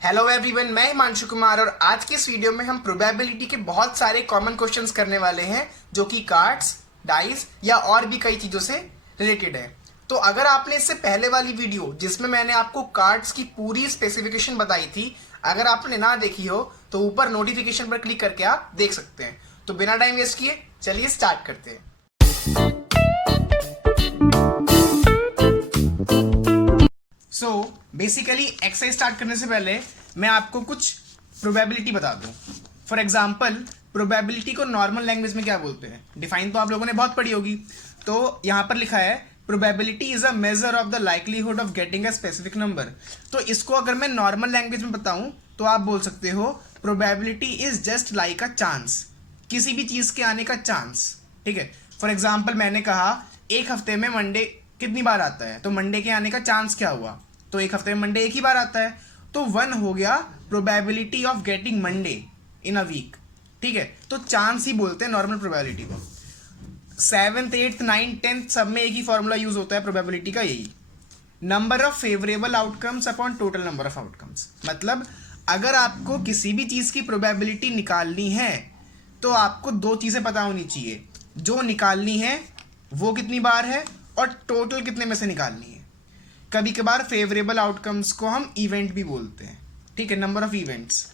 Hello everyone, मैं हिमांशु कुमार और आज के इस वीडियो में हम प्रोबेबिलिटी के बहुत सारे कॉमन क्वेश्चंस करने वाले हैं जो कि कार्ड्स, डाइस या और भी कई चीज़ों से रिलेटेड है। तो अगर आपने इससे पहले वाली वीडियो जिसमें मैंने आपको कार्ड्स की पूरी स्पेसिफिकेशन बताई थी, अगर आपने ना देखी हो तो ऊपर नोटिफिकेशन पर क्लिक करके आप देख सकते हैं। तो बिना टाइम वेस्ट किए चलिए स्टार्ट करते हैं। सो बेसिकली एक्सरसाइज स्टार्ट करने से पहले मैं आपको कुछ प्रोबेबिलिटी बता दूं। फॉर एग्जांपल, प्रोबेबिलिटी को नॉर्मल लैंग्वेज में क्या बोलते हैं, डिफाइन तो आप लोगों ने बहुत पढ़ी होगी। तो यहाँ पर लिखा है probability is a measure of the likelihood of getting a specific number. तो इसको अगर मैं नॉर्मल लैंग्वेज में बताऊं तो आप बोल सकते हो probability is just like a chance, किसी भी चीज़ के आने का चांस। ठीक है, फॉर एग्जाम्पल मैंने कहा एक हफ्ते में मंडे कितनी बार आता है, तो मंडे के आने का चांस क्या हुआ, तो एक हफ्ते में मंडे एक ही बार आता है, तो 1 हो गया probability of getting Monday in a week. ठीक है, तो चांस ही बोलते हैं नॉर्मल प्रोबेबिलिटी को। 7th 8th 9th 10th सब में एक ही फॉर्मूला यूज होता है प्रोबेबिलिटी का, यही number of favourable outcomes upon total number of outcomes. मतलब अगर आपको किसी भी चीज़ की प्रोबेबिलिटी निकालनी है तो आपको दो चीज़ें पता होनी चाहिए, जो निकालनी है वो कितनी बार है और टोटल कितने में से निकालनी है। कभी कभार फेवरेबल आउटकम्स को हम इवेंट भी बोलते हैं। ठीक है, नंबर ऑफ इवेंट्स।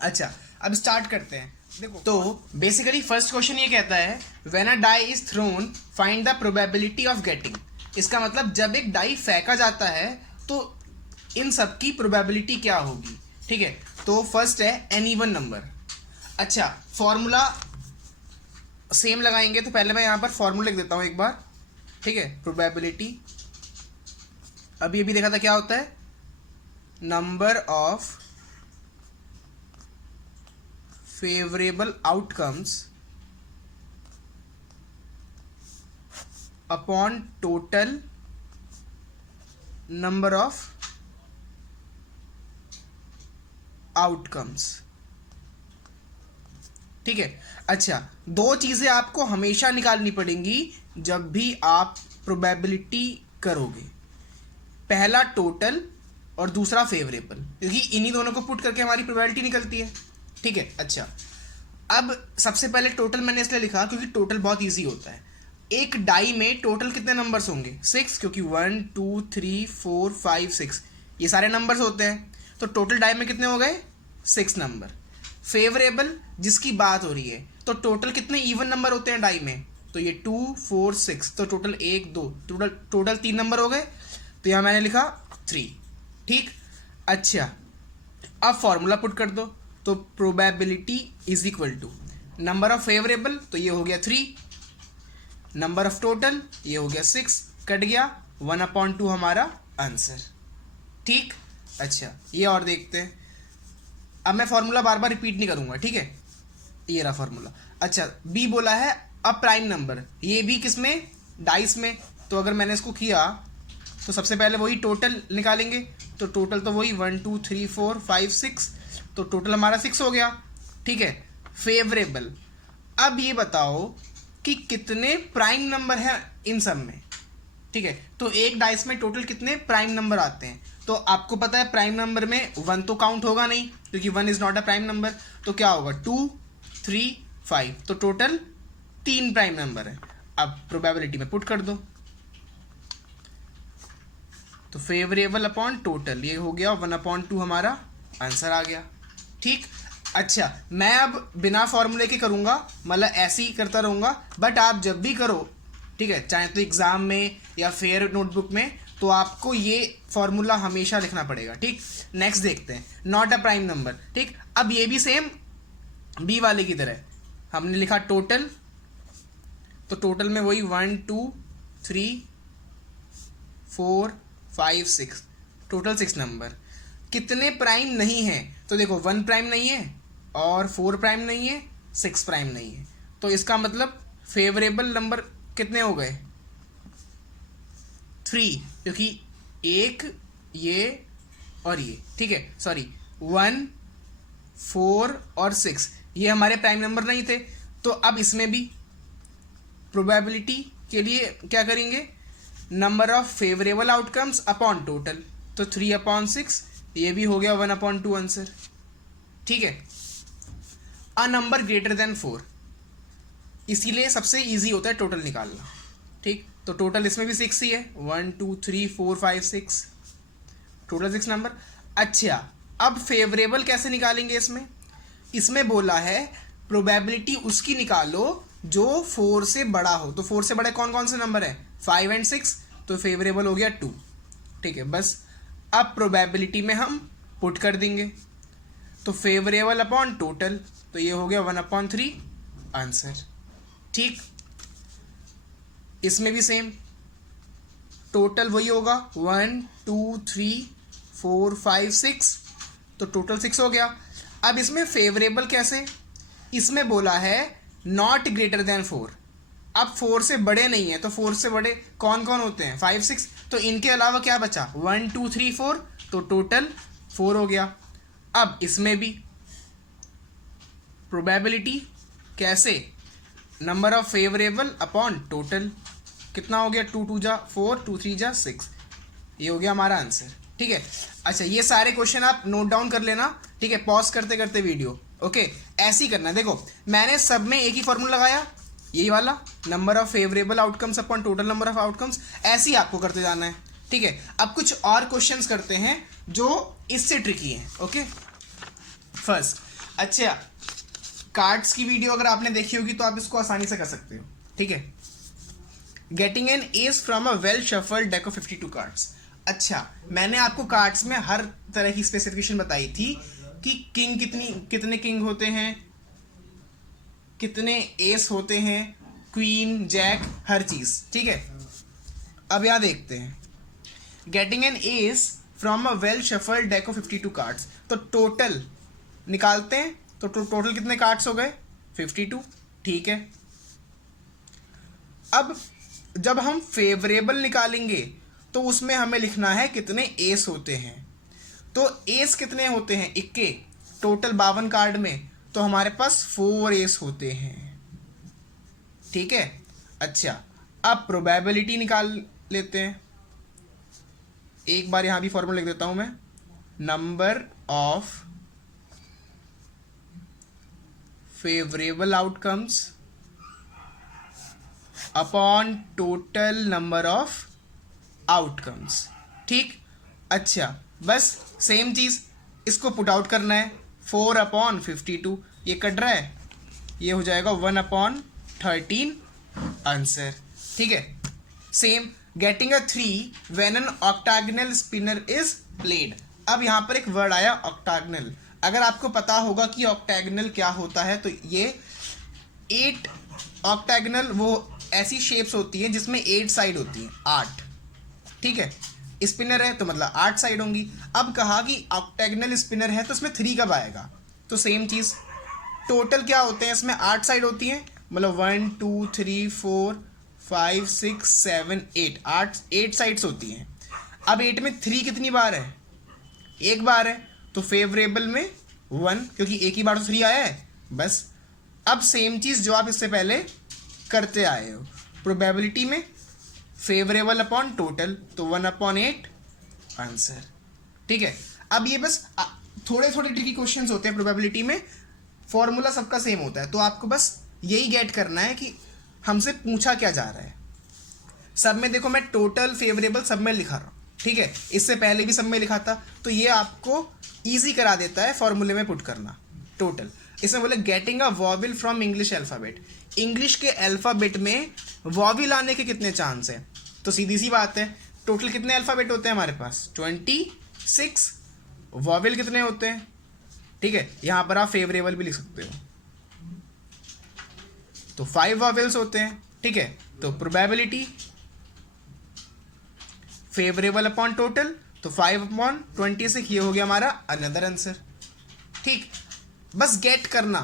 अच्छा, अब स्टार्ट करते हैं। देखो, तो बेसिकली फर्स्ट क्वेश्चन ये कहता है when a die is thrown find the probability of getting. इसका मतलब जब एक डाई फेंका जाता है तो इन सब की प्रोबेबिलिटी क्या होगी। ठीक है, तो फर्स्ट है एनी वन नंबर। अच्छा, फॉर्मूला सेम लगाएंगे तो पहले मैं यहाँ पर फॉर्मूला लिख देता हूँ एक बार। ठीक है, प्रोबेबिलिटी अभी अभी देखा था क्या होता है, number of favourable outcomes upon total number of outcomes. ठीक है, अच्छा, दो चीजें आपको हमेशा निकालनी पड़ेंगी जब भी आप प्रोबेबिलिटी करोगे, पहला टोटल और दूसरा फेवरेबल, क्योंकि इन्हीं दोनों को पुट करके हमारी प्रोबेबिलिटी निकलती है। ठीक है, अच्छा, अब सबसे पहले टोटल मैंने इसलिए लिखा क्योंकि टोटल बहुत इजी होता है। एक डाई में टोटल कितने नंबर्स होंगे, 6, क्योंकि 1 2 3 4 5 6 ये सारे नंबर्स होते हैं। तो टोटल डाई में कितने हो गए, 6 नंबर। फेवरेबल जिसकी बात हो रही है, तो टोटल कितने इवन नंबर होते हैं डाई में, तो ये 2 4 6, तो टोटल 1 2, टोटल 3 नंबर हो गए, तो यहाँ मैंने लिखा 3। ठीक, अच्छा, अब फॉर्मूला पुट कर दो, तो probability is equal to number of favourable, तो ये हो गया 3, नंबर ऑफ टोटल ये हो गया 6, कट गया 1/2 हमारा आंसर। ठीक, अच्छा, ये और देखते हैं। अब मैं फॉर्मूला बार बार रिपीट नहीं करूंगा। ठीक है, ये रहा फॉर्मूला। अच्छा, बी बोला है अब प्राइम नंबर, ये भी किसमें, डाइस में। तो अगर मैंने इसको किया तो सबसे पहले वही टोटल निकालेंगे, तो टोटल तो वही 1 2 3 4 5 6, तो टोटल हमारा 6 हो गया। ठीक है, फेवरेबल, अब ये बताओ कि कितने प्राइम नंबर हैं इन सब में। ठीक है, तो एक डाइस में टोटल कितने प्राइम नंबर आते हैं, तो आपको पता है प्राइम नंबर में 1 तो काउंट होगा नहीं क्योंकि 1 is not a prime number, तो क्या होगा 2 3 5, तो टोटल 3 प्राइम नंबर है। अब प्रोबेबिलिटी में पुट कर दो, तो फेवरेबल अपॉन टोटल ये हो गया 1/2 हमारा आंसर आ गया। ठीक, अच्छा, मैं अब बिना फॉर्मूले के करूँगा, मतलब ऐसे ही करता रहूँगा, बट आप जब भी करो, ठीक है, चाहे तो एग्ज़ाम में या फेयर नोटबुक में, तो आपको ये फॉर्मूला हमेशा लिखना पड़ेगा। ठीक, नेक्स्ट देखते हैं, नॉट अ प्राइम नंबर। ठीक, अब ये भी सेम बी वाले की तरह हमने लिखा टोटल, तो टोटल में वही 1 2 3 4 5 6, टोटल 6 नंबर। कितने प्राइम नहीं है, तो देखो 1 प्राइम नहीं है और 4 प्राइम नहीं है, 6 प्राइम नहीं है, तो इसका मतलब फेवरेबल नंबर कितने हो गए, 3, क्योंकि एक ये और ये। ठीक है, सॉरी 1 4 और 6 ये हमारे प्राइम नंबर नहीं थे, तो अब इसमें भी प्रोबेबिलिटी के लिए क्या करेंगे, number of favourable outcomes upon total, तो 3/6 ये भी हो गया 1/2 आंसर। ठीक है, अ नंबर ग्रेटर देन 4, इसीलिए सबसे इजी होता है टोटल निकालना। ठीक, तो टोटल इसमें भी 6 ही है, 1 2 3 4 5 6, टोटल 6 नंबर। अच्छा, अब फेवरेबल कैसे निकालेंगे इसमें? इसमें बोला है प्रोबेबिलिटी उसकी निकालो जो 4 से बड़ा हो। तो 4 से बड़े कौन कौन से नंबर है? 5 और 6, तो फेवरेबल हो गया 2। ठीक है, बस अब प्रोबेबिलिटी में हम पुट कर देंगे, तो फेवरेबल अपॉन टोटल, तो ये हो गया 1/3 आंसर। ठीक, इसमें भी सेम, टोटल वही होगा 1 2 3 4 5 6, तो टोटल 6 हो गया। अब इसमें फेवरेबल कैसे? इसमें बोला है नॉट ग्रेटर देन 4। अब 4 से बड़े नहीं है, तो 4 से बड़े कौन कौन होते हैं? 5 6, तो इनके अलावा क्या बचा? 1 2 3 4, तो टोटल 4 हो गया। अब इसमें भी प्रोबेबिलिटी कैसे? Number of favourable upon total, कितना हो गया? 2 2 जा 4, 2 3 जा 6, ये हो गया हमारा आंसर। ठीक है, अच्छा ये सारे क्वेश्चन आप नोट डाउन कर लेना। ठीक है, पॉज करते करते वीडियो, ओके, ऐसे ही करना है। देखो मैंने सब में एक ही फॉर्मूला लगाया, यही वाला, number of favourable outcomes upon total number of outcomes, ऐसे ही आपको करते जाना है। ठीक है, अब कुछ और क्वेश्चंस करते हैं जो इससे ट्रिकी हैं। ओके, फर्स्ट, अच्छा कार्ड्स की वीडियो अगर आपने देखी होगी तो आप इसको आसानी से कर सकते हो। ठीक है, getting an S from a well shuffled deck of 52 cards. अच्छा, मैंने आपको कार्ड्स में हर तरह की स्पेसिफिकेशन बताई थी कि किंग कितने किंग होते हैं, कितने एस होते हैं, क्वीन, जैक, हर चीज। ठीक है, अब यहां देखते हैं, getting an S from a well shuffled deck of 52 cards, तो टोटल निकालते हैं, तो टोटल कितने कार्ड्स हो गए? 52। ठीक है, अब जब हम फेवरेबल निकालेंगे तो उसमें हमें लिखना है कितने एस होते हैं। तो एस कितने होते हैं? 21, टोटल 52 कार्ड में, तो हमारे पास 4 एस होते हैं। ठीक है, अच्छा अब प्रोबेबिलिटी निकाल लेते हैं। एक बार यहां भी फॉर्मूला लिख देता हूं मैं, number of favourable outcomes upon total number of outcomes. ठीक, अच्छा बस सेम चीज इसको पुट आउट करना है, 4/52, ये कट रहा है, ये हो जाएगा 1/13 आंसर। ठीक है, same getting a 3 when an octagonal spinner is played. अब यहां पर एक वर्ड आया ऑक्टागनल, अगर आपको पता होगा कि ऑक्टागनल क्या होता है, तो ये 8 ऑक्टागनल वो ऐसी शेप्स होती हैं जिसमें 8 साइड होती हैं, 8। ठीक है, स्पिनर है तो मतलब 8 साइड होंगी। अब कहा कि ऑक्टेगनल स्पिनर है तो इसमें 3 कब आएगा? तो सेम चीज, टोटल क्या होते हैं इसमें? 8 साइड होती हैं, मतलब 1 2 3 4 5 6 7 8, 8 साइड्स होती हैं। अब 8 में 3 कितनी बार है? एक बार है, तो फेवरेबल में 1, क्योंकि एक ही बार तो 3 आया है बस। अब सेम चीज जो आप इससे पहले करते आए हो, प्रोबेबिलिटी में फेवरेबल अपॉन टोटल, तो 1/8 आंसर। ठीक है, अब ये बस थोड़े थोड़े ट्रिकी क्वेश्चंस होते हैं प्रोबेबिलिटी में, फॉर्मूला सबका सेम होता है, तो आपको बस यही गेट करना है कि हमसे पूछा क्या जा रहा है। सब में देखो मैं टोटल फेवरेबल सब में लिखा रहा हूँ। ठीक है, इससे पहले भी सब में लिखा था, तो ये आपको ईजी करा देता है फॉर्मूले में पुट करना टोटल। इसमें बोले getting a vowel from English alphabet, English के अल्फ़ाबेट में वॉविल आने के कितने चांस हैं? तो सीधी सी बात है, टोटल कितने अल्फ़ाबेट होते हैं हमारे पास? 26। वॉविल कितने होते हैं? ठीक है, यहां पर आप फेवरेबल भी लिख सकते हो, तो 5 वॉवेल्स होते हैं। ठीक है, तो प्रोबेबिलिटी फेवरेबल अपॉन टोटल, तो 5/26, ये हो गया हमारा अनदर आंसर। ठीक, बस गेट करना,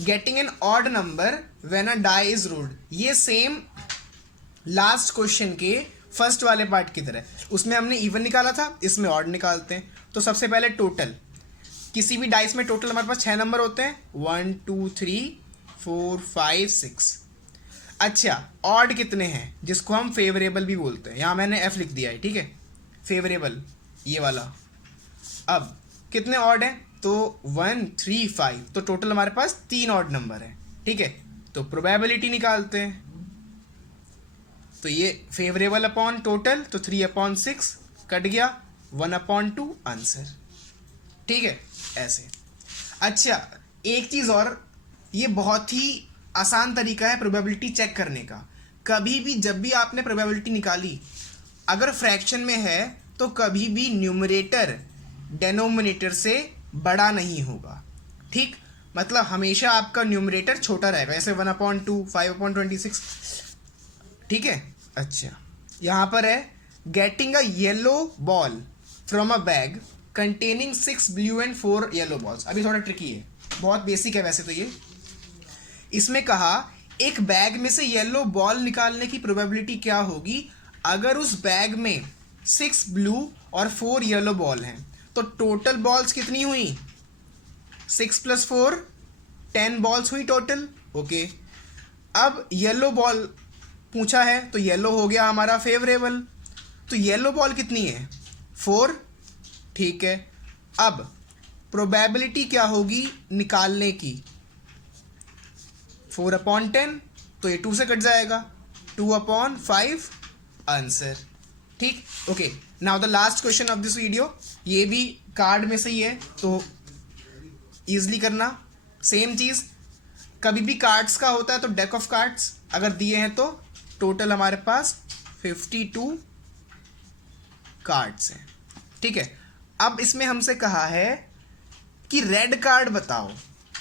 getting an odd number when a die is rolled, ये सेम लास्ट क्वेश्चन के फर्स्ट वाले पार्ट की तरह, उसमें हमने इवन निकाला था, इसमें ऑड निकालते हैं। तो सबसे पहले टोटल, किसी भी डाइस में टोटल हमारे पास 6 नंबर होते हैं, 1 2 3 4 5 6। अच्छा, ऑड कितने हैं जिसको हम फेवरेबल भी बोलते हैं? यहां मैंने एफ लिख दिया है। ठीक है, फेवरेबल ये वाला। अब कितने ऑड हैं, तो 1 3 5, तो टोटल हमारे पास 3 ऑड नंबर है। ठीक है, तो प्रोबेबिलिटी निकालते हैं। तो ये फेवरेबल अपॉन टोटल, तो 3/6 कट गया, 1/2 आंसर। ठीक है, ऐसे। अच्छा, एक चीज़ और, ये बहुत ही आसान तरीका है प्रोबेबिलिटी चेक करने का। कभी भी जब भी आपने प्रोबेबिलिटी निकाली, अगर फ्रैक्शन में है तो कभी भी न्यूमरेटर डेनोमिनेटर से बड़ा नहीं होगा। ठीक, मतलब हमेशा आपका न्यूमरेटर छोटा रहेगा, जैसे 1/2, 5/26। ठीक है। अच्छा, यहाँ पर है getting a yellow ball from a bag containing 6 blue and 4 yellow balls. अभी थोड़ा ट्रिकी है, बहुत बेसिक है वैसे तो ये। इसमें कहा एक बैग में से येलो बॉल निकालने की प्रोबेबिलिटी क्या होगी अगर उस बैग में 6 ब्लू और 4 येलो बॉल हैं। तो टोटल बॉल्स कितनी हुई, 6 + 4 10 बॉल्स हुई टोटल। ओके, अब येलो बॉल पूछा है तो येलो हो गया हमारा फेवरेबल। तो येलो बॉल कितनी है, 4। ठीक है, अब प्रोबेबिलिटी क्या होगी निकालने की, 4/10, तो ये 2 से कट जाएगा, 2/5 आंसर। ठीक, okay. Now the last question of this video, ये भी कार्ड में से ही है तो ईजिली करना। सेम चीज़, कभी भी कार्ड्स का होता है तो डेक ऑफ कार्ड्स अगर दिए हैं तो टोटल हमारे पास 52 कार्ड्स हैं। ठीक है, अब इसमें हमसे कहा है कि रेड कार्ड बताओ।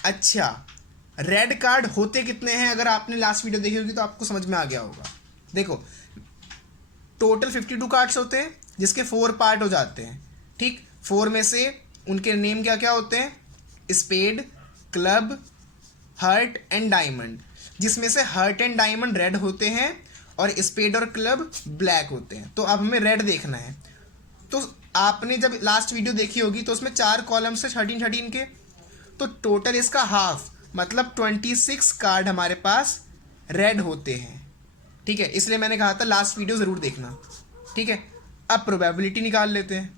अच्छा, रेड कार्ड होते कितने हैं, अगर आपने लास्ट वीडियो देखी होगी तो आपको समझ में आ गया होगा। देखो, टोटल 52 कार्ड्स होते हैं जिसके 4 पार्ट हो जाते हैं। ठीक, 4 में से उनके नेम क्या क्या होते हैं, spade, club, heart and diamond, जिसमें से हर्ट एंड डायमंड रेड होते हैं और स्पेड और क्लब ब्लैक होते हैं। तो अब हमें रेड देखना है। तो आपने जब लास्ट वीडियो देखी होगी तो उसमें 4 कॉलम्स से 13 के, तो टोटल इसका हाफ मतलब 26 कार्ड हमारे पास रेड होते हैं। ठीक है, इसलिए मैंने कहा था लास्ट वीडियो ज़रूर देखना। ठीक है, अब प्रोबेबिलिटी निकाल लेते हैं।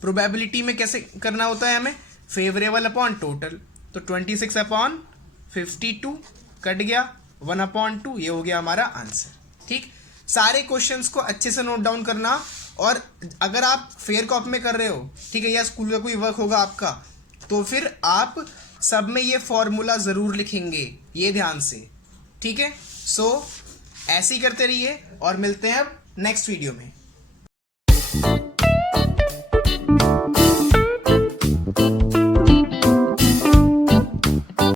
प्रोबेबिलिटी में कैसे करना होता है हमें, फेवरेबल अपॉन टोटल, तो 26/52 कट गया, 1/2, ये हो गया हमारा आंसर। ठीक, सारे क्वेश्चंस को अच्छे से नोट डाउन करना। और अगर आप फेयर कॉप में कर रहे हो, ठीक है, या स्कूल का कोई वर्क होगा आपका, तो फिर आप सब में ये फॉर्मूला ज़रूर लिखेंगे, ये ध्यान से। ठीक है, सो ऐसे ही करते रहिए और मिलते हैं अब नेक्स्ट वीडियो में।